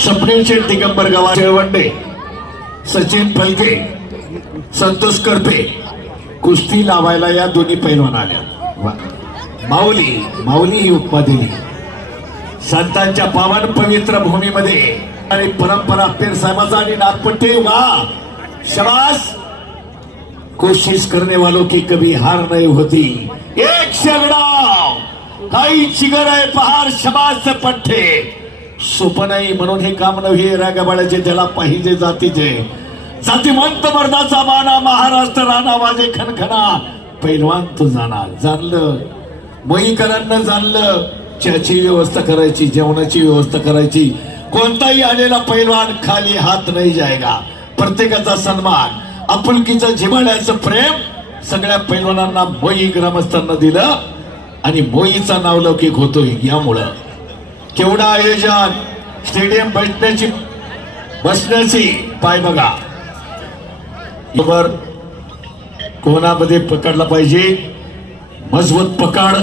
स्वप्नील शेठ दिगंबर गावा शेळवंडे, सचिन फलके, संतोष करपे कुस्ती लावायला या दोन्ही पैलवान आल्या. माऊली माऊली ही उपमा दिली संतांच्या पावन पवित्र भूमीमध्ये आणि परंपरा पीर साहेबाचा आणि नागपट्टी. वा शाबाश. कोशिश करने वालों की कभी हार नहीं होती. एक शेगडाव काही चिगर आहे पहार शबास पठ्ठे सोपं नाही म्हणून हे काम नव्हे. रागाबाळ्याचे ज्याला पाहिजे जातीचे जातीवंत मर्दाचा माना महाराष्ट्र राणा वाजे खणखणा पैलवान तो जाणार. जाणलं मोईकरांना जाणलं चहाची व्यवस्था करायची, जेवणाची व्यवस्था करायची. कोणताही आलेला पैलवान खाली हात नाही जायगा. प्रत्येकाचा सन्मान आपुलकीचं जिव्हाळ्याचं प्रेम सगळ्या पैलवानांना मोई ग्रामस्थांना दिलं आणि मोईचा नावलौकिक होतोय. यामुळं केवढं आयोजन, स्टेडियम बसण्याची पाय बघा. बरोबर कोणामध्ये पकडला पाहिजे, मजबूत पकड.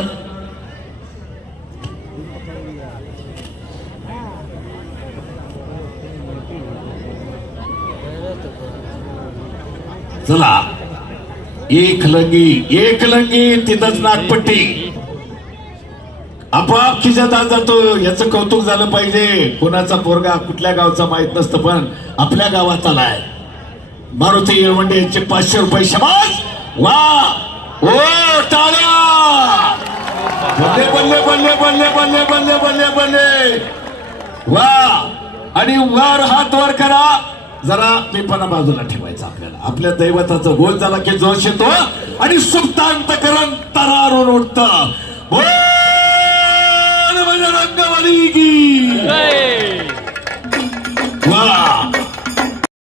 चला एक लंगी तिथंच नागपट्टी आपोआप खिशात जातो. याचं कौतुक झालं पाहिजे. कोणाचा पोरगा कुठल्या गावचा माहित नसतं पण आपल्या गावात आलाय. मारुती येळवंडे यांचे 500 रुपये. शबास. वा ओ टाळ्या. बल्ले बल्ले बल्ले बल्ले बल्ले बल्ले बल्ले बल्ले. वा आणि वर हात वर करा. जरा पेपरा बाजूला ठेवायचा. आपल्याला आपल्या दैवताचा गोल झाला की जोश येतो आणि सुप्तांतकरण तरारून उठतं. रंगवली की वा